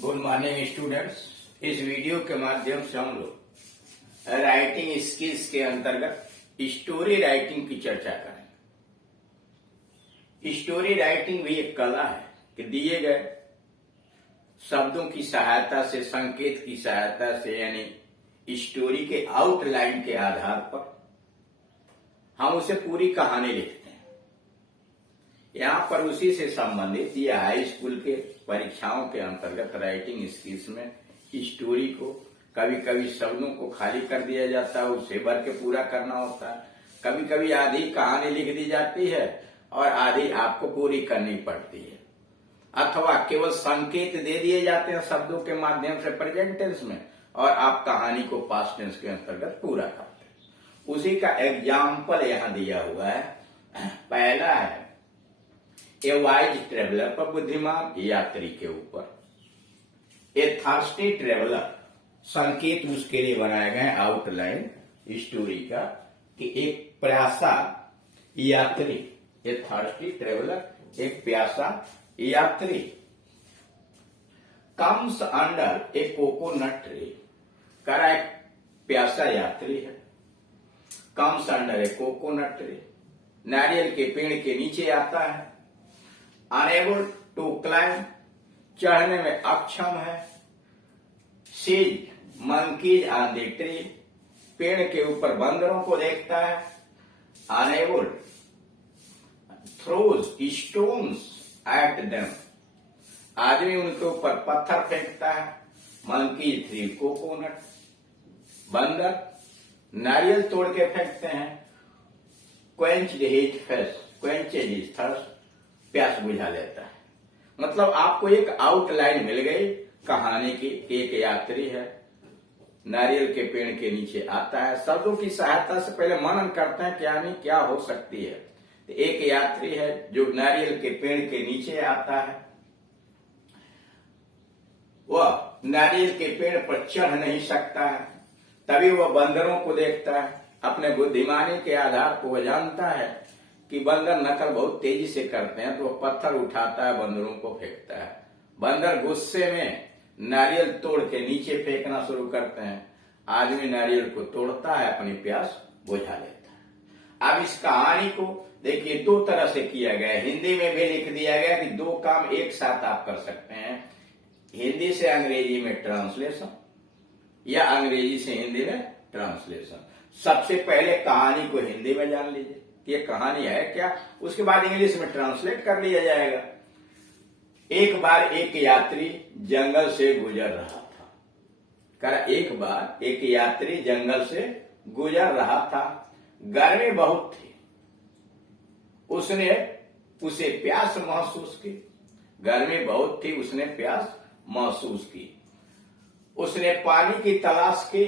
Good morning students. इस video के माध्यम से हम लोग राइटिंग स्किल्स के अंतर्गत स्टोरी राइटिंग की चर्चा करेंगे। स्टोरी राइटिंग भी एक कला है कि दिए गए शब्दों की सहायता से, संकेत की सहायता से, यानी स्टोरी के आउटलाइन के आधार पर हम उसे पूरी कहानी लिखते हैं। यहाँ पर उसी से संबंधित या हाई स्कूल के परीक्षाओं के अंतर्गत राइटिंग स्किल्स में स्टोरी को कभी कभी शब्दों को खाली कर दिया जाता है, उसे भर के पूरा करना होता है। कभी कभी आधी कहानी लिख दी जाती है और आधी आपको पूरी करनी पड़ती है, अथवा केवल संकेत दे दिए जाते हैं शब्दों के माध्यम से प्रेजेंट टेंस में और आप कहानी को पास्ट टेंस के अंतर्गत पूरा करते हैं। उसी का एग्जाम्पल यहाँ दिया हुआ है। पहला है ए वाइज ट्रेवलर पर, बुद्धिमान यात्री के ऊपर। ए थर्स्टी ट्रेवलर, संकेत उसके लिए बनाए गए आउटलाइन स्टोरी का कि एक प्यासा यात्री, ए थर्स्टी ट्रेवलर, एक प्यासा यात्री कम्स अंडर ए कोकोनट ट्री, करा एक प्यासा यात्री है, कम्स अंडर ए कोकोनट ट्री, नारियल के पेड़ के नीचे आता है। अनेबल टू क्लाइंब, चढ़ने में अक्षम है। Sees monkeys on the tree, पेड़ के ऊपर बंदरों को देखता है। Unable throws stones at them, आदमी उनके ऊपर पत्थर फेंकता है। मंकी थ्री कोकोनट, बंदर नारियल तोड़ के फेंकते हैं। Quenched his thirst, क्वेंचेज his thirst, प्यास बुझा लेता है। मतलब आपको एक आउटलाइन मिल गई कहानी की। एक यात्री है, नारियल के पेड़ के नीचे आता है। शब्दों की सहायता से पहले मनन करते हैं कहानी क्या हो सकती है। तो एक यात्री है जो नारियल के पेड़ के नीचे आता है। वह नारियल के पेड़ पर चढ़ नहीं सकता है, तभी वह बंदरों को देखता है। अपने बुद्धिमानी के आधार पर वह जानता है कि बंदर नकल बहुत तेजी से करते हैं, तो वह पत्थर उठाता है, बंदरों को फेंकता है। बंदर गुस्से में नारियल तोड़ के नीचे फेंकना शुरू करते हैं। आदमी नारियल को तोड़ता है, अपनी प्यास बुझा लेता है। अब इस कहानी को देखिए दो तरह से किया गया है। हिंदी में भी लिख दिया गया कि दो काम एक साथ आप कर सकते हैं, हिंदी से अंग्रेजी में ट्रांसलेशन या अंग्रेजी से हिंदी में ट्रांसलेशन। सबसे पहले कहानी को हिंदी में जान लीजिए कि ये कहानी है क्या, उसके बाद इंग्लिश में ट्रांसलेट कर लिया जाएगा। एक बार एक यात्री जंगल से गुजर रहा था। कहा एक बार एक यात्री जंगल से गुजर रहा था, गर्मी बहुत थी। उसे प्यास महसूस की, गर्मी बहुत थी, उसने प्यास महसूस की। उसने पानी की तलाश की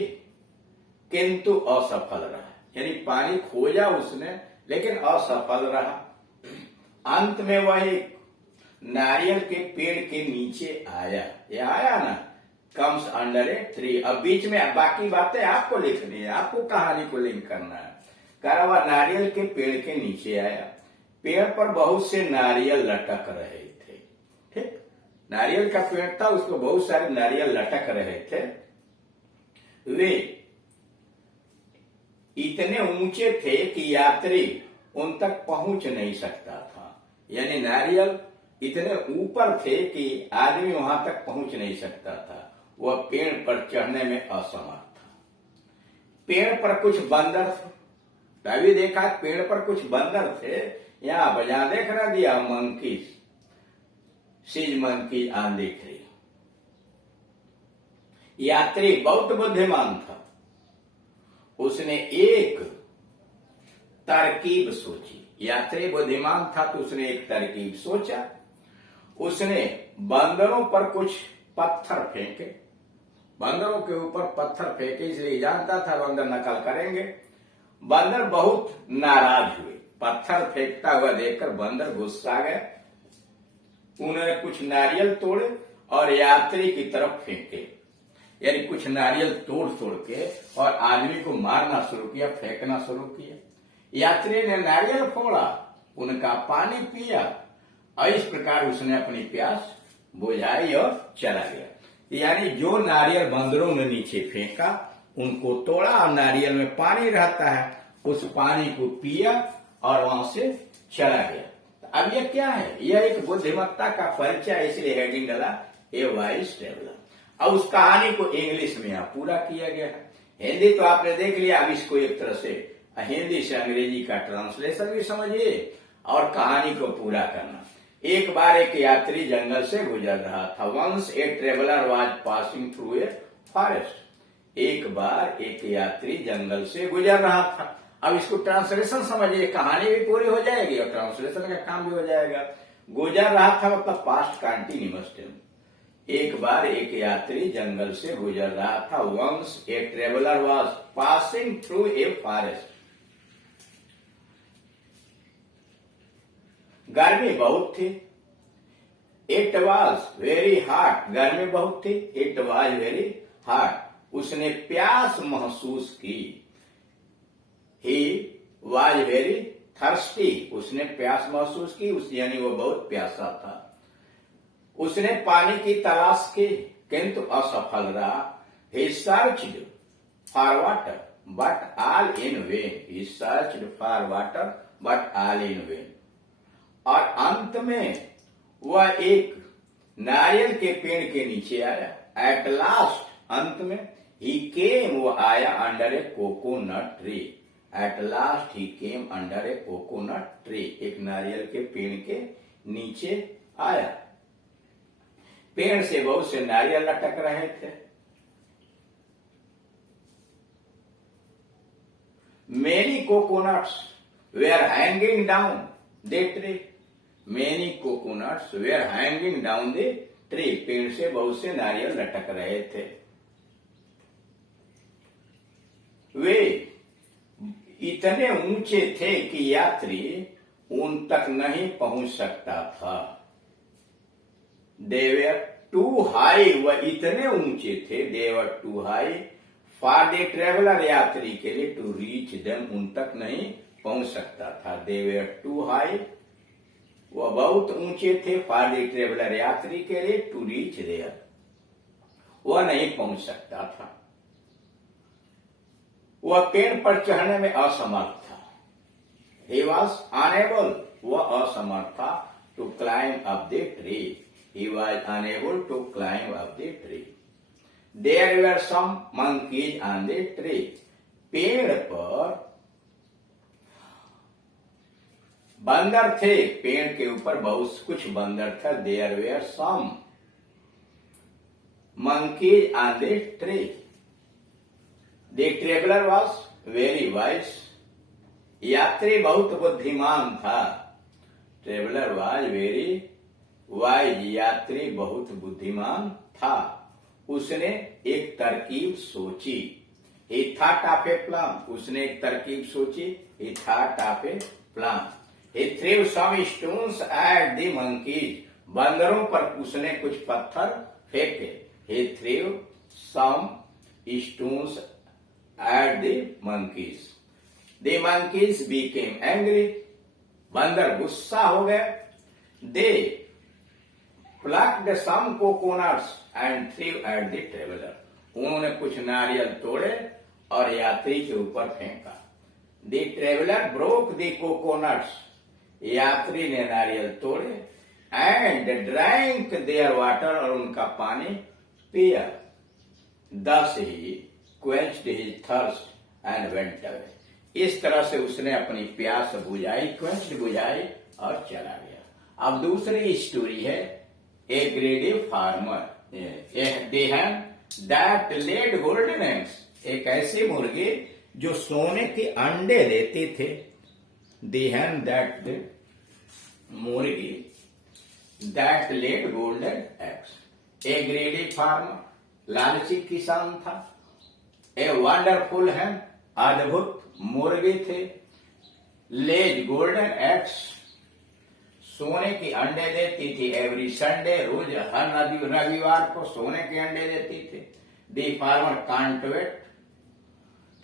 किंतु असफल रहा, यानी पानी खोजा उसने लेकिन असफल रहा। अंत में वह एक नारियल के पेड़ के नीचे आया। ये आया ना, कम्स अंडर ए ट्री। अब बीच में बाकी बातें आपको लिखनी है, आपको कहानी को लिंक करना है। कहा वह नारियल के पेड़ के नीचे आया, पेड़ पर बहुत से नारियल लटक रहे थे। ठीक, नारियल का पेड़ था, उसको बहुत सारे नारियल लटक रहे थे। वे इतने ऊंचे थे कि यात्री उन तक पहुंच नहीं सकता था, यानी नारियल इतने ऊपर थे कि आदमी वहां तक पहुंच नहीं सकता था। वह पेड़ पर चढ़ने में असमर्थ था। पेड़ पर कुछ बंदर थे, तभी देखा पेड़ पर कुछ बंदर थे। यहां बजा देख रहा दिया monkeys, sees monkey on the tree. यात्री बहुत बुद्धिमान था, उसने एक तरकीब सोची। यात्री बुद्धिमान था तो उसने एक तरकीब सोचा। उसने बंदरों पर कुछ पत्थर फेंके, बंदरों के ऊपर पत्थर फेंके, इसलिए जानता था बंदर नकल करेंगे। बंदर बहुत नाराज हुए, पत्थर फेंकता हुआ देखकर बंदर गुस्सा गए। उन्होंने कुछ नारियल तोड़े और यात्री की तरफ फेंके, यानी कुछ नारियल तोड़ तोड़ के और आदमी को मारना शुरू किया, फेंकना शुरू किया। यात्री ने नारियल फोड़ा, उनका पानी पिया और इस प्रकार उसने अपनी प्यास बुझाई और चला गया। यानी जो नारियल बंदरों ने नीचे फेंका उनको तोड़ा और नारियल में पानी रहता है, उस पानी को पिया और वहां से चला गया। अब यह क्या है? यह एक बुद्धिमत्ता का परिचय, इसलिए हेडिंग डाला ए वाइज ट्रेवलर। अब उस कहानी को इंग्लिश में यहाँ पूरा किया गया है। हिंदी तो आपने देख लिया, अब इसको एक तरह से हिंदी से अंग्रेजी का ट्रांसलेशन भी समझिए और कहानी को पूरा करना। एक बार एक यात्री जंगल से गुजर रहा था। Once a traveller was passing through a forest. एक बार एक यात्री जंगल से गुजर रहा था। अब इसको ट्रांसलेशन समझिए, कहानी भी पूरी हो जाएगी और ट्रांसलेशन का काम भी हो जाएगा। गुजर रहा था मतलब पास्ट कंटिन्यूअस टेंस। एक बार एक यात्री जंगल से गुजर रहा था। Once a traveller was passing through a forest. गर्मी बहुत थी। It was very hot. गर्मी बहुत थी। It was very hot. उसने प्यास महसूस की। He was very thirsty. उसने प्यास महसूस की, उस यानी वो बहुत प्यासा था। उसने पानी की तलाश की किंतु असफल रहा। He searched for water but all in vain. He searched for water but all in vain. और अंत में वह एक नारियल के पेड़ के नीचे आया। एट लास्ट, अंत में, ही केम, वो आया under A coconut tree. At last he came under A coconut tree. एक नारियल के पेड़ के नीचे आया। पेड़ से बहुत से नारियल लटक रहे थे। Many coconuts were hanging down the tree. Many coconuts were hanging down the tree. पेड़ से बहुत से नारियल लटक रहे थे। वे इतने ऊंचे थे कि यात्री उन तक नहीं पहुंच सकता था। They were too high। वह इतने ऊंचे थे। They were too high for the traveler, यात्री के लिए, to reach them, उन तक नहीं पहुंच सकता था। They were too high। वह बहुत ऊंचे थे। for the traveler, यात्री के लिए, to reach there, वह नहीं पहुंच सकता था। वह पेड़ पर चढ़ने में असमर्थ था। He was unable। वह असमर्थ था। To climb up the tree। He was unable to climb up the tree। There were some monkeys on the tree। पेड़ पर बंदर थे। पेड़ के ऊपर बहुत कुछ बंदर था। There were some monkeys on the tree। The traveler was very wise। यात्री बहुत बुद्धिमान था। Traveler was very wise। यात्री बहुत बुद्धिमान था। उसने एक तरकीब सोची। He thought of a plan। उसने एक तरकीब सोची। He thought of a plan। He threw some stones at the monkeys। बंदरों पर उसने कुछ पत्थर फेंके। He threw some stones at the monkeys। The monkeys became angry। बंदर गुस्सा हो गए। They plucked some coconuts and threw at the traveler। उन्होंने कुछ नारियल तोड़े और यात्री के ऊपर फेंका। The traveler broke the coconuts। यात्री ने नारियल तोड़े and drank their water। और उनका पानी पिया। Thus he quenched his thirst and went away। इस तरह से उसने अपनी प्यास बुझाई, क्वेंच बुझाई और चला गया। अब दूसरी स्टोरी है a greedy farmer. They have that laid golden eggs. एक ऐसे मुर्गे जो सोने के अंडे देते थे। दे हैव दैट मुर्गी that laid golden eggs. A greedy farmer, लालची किसान था। ए वंडरफुल है, अद्भुत मुर्गे थे। लेज गोल्डन एग्स, सोने के अंडे देती थी। एवरी संडे, रोज हर रविवार को सोने के अंडे देती थी। दी फार्मर कांट वेट,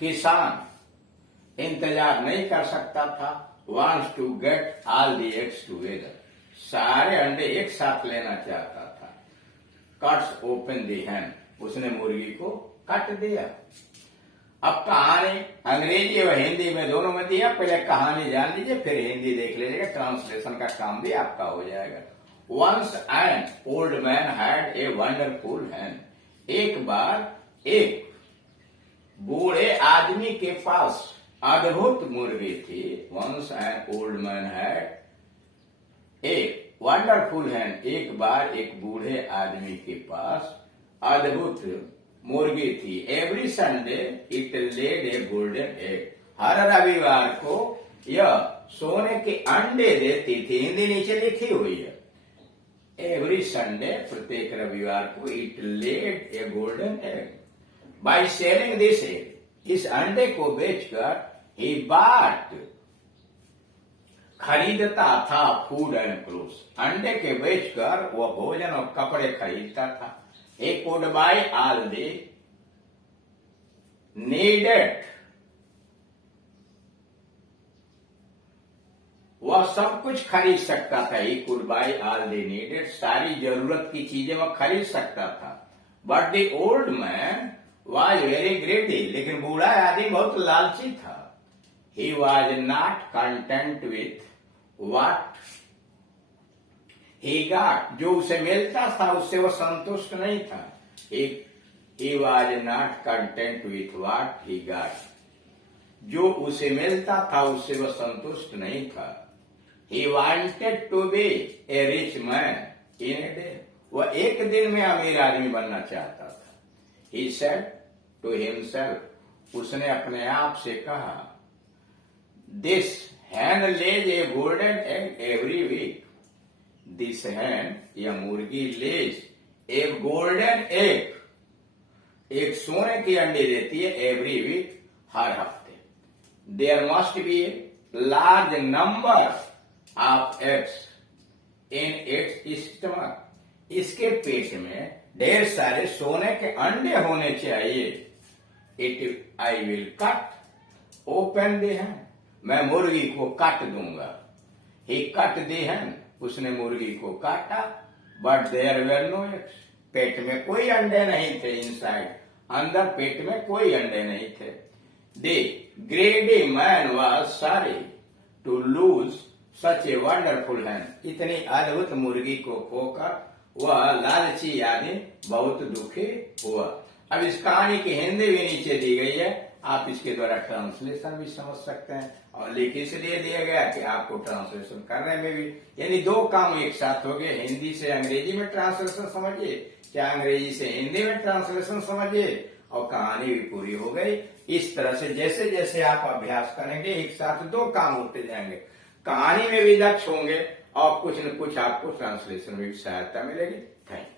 किसान इंतजार नहीं कर सकता था। Wants to get all the eggs together, सारे अंडे एक साथ लेना चाहता था। कट्स ओपन द हैन, उसने मुर्गी को काट दिया। अब कहानी अंग्रेजी और हिंदी में दोनों में दिया, पहले कहानी जान लीजिए फिर हिंदी देख लीजिएगा, ट्रांसलेशन का काम भी आपका हो जाएगा। Once an old man had a wonderful hen, एक बार एक बूढ़े आदमी के पास अद्भुत मुर्गी थी। Once an old man had a wonderful hen, एक बार एक बूढ़े आदमी के पास अद्भुत मुर्गी थी। Every Sunday it laid a golden egg, हर रविवार को यह सोने के अंडे देती थी। हिंदी नीचे लिखी हुई है। एवरी संडे, प्रत्येक रविवार को, it laid a golden egg. By selling this egg, इस अंडे को बेचकर ही बाट, खरीदता था फूड एंड क्लोथ्स, अंडे के बेचकर वह भोजन और कपड़े खरीदता था। He could buy all the needed, वह सब कुछ खरीद सकता था। He could buy all the needed, सारी जरूरत की चीजें वह खरीद सकता था। But the old man was very greedy, लेकिन बूढ़ा आदमी बहुत लालची था। He was not content with what he got, जो उसे मिलता था उससे वो संतुष्ट नहीं था। He was not content with what he got, जो उसे मिलता था उससे वो संतुष्ट नहीं था। He wanted to be a rich man in a day, वह एक दिन में अमीर आदमी बनना चाहता था। He said to himself, उसने अपने आप से कहा, This hen lays a golden egg every week, this hen, या मुर्गी, लेज ए गोल्डन एग, एक सोने की अंडे देती है, एवरी वीक, हर हफ्ते। There must be a large number of eggs in its stomach, इसके पेट में ढेर सारे सोने के अंडे होने चाहिए। It I will cut open the हैन, मैं मुर्गी को काट दूंगा। ही कट द हैन, उसने मुर्गी को काटा। But there were no eggs, पेट में कोई अंडे नहीं थे। इनसाइड, अंदर पेट में कोई अंडे नहीं थे। The greedy man was sorry to lose such a wonderful hen, इतनी अद्भुत मुर्गी को खोकर वह लालची आदमी बहुत दुखी हुआ। अब इस कहानी की हिंदी भी नीचे दी गई है, आप इसके द्वारा ट्रांसलेशन भी समझ सकते हैं। और लिख इसलिए दिया गया कि आपको ट्रांसलेशन करने में भी, यानी दो काम एक साथ हो गए। हिंदी से अंग्रेजी में ट्रांसलेशन समझिए, क्या अंग्रेजी से हिंदी में ट्रांसलेशन समझिए, और कहानी भी पूरी हो गई। इस तरह से जैसे जैसे आप अभ्यास करेंगे एक साथ दो काम होते जाएंगे, कहानी में भी दक्ष होंगे और कुछ न कुछ आपको ट्रांसलेशन में भी सहायता मिलेगी। Thank you.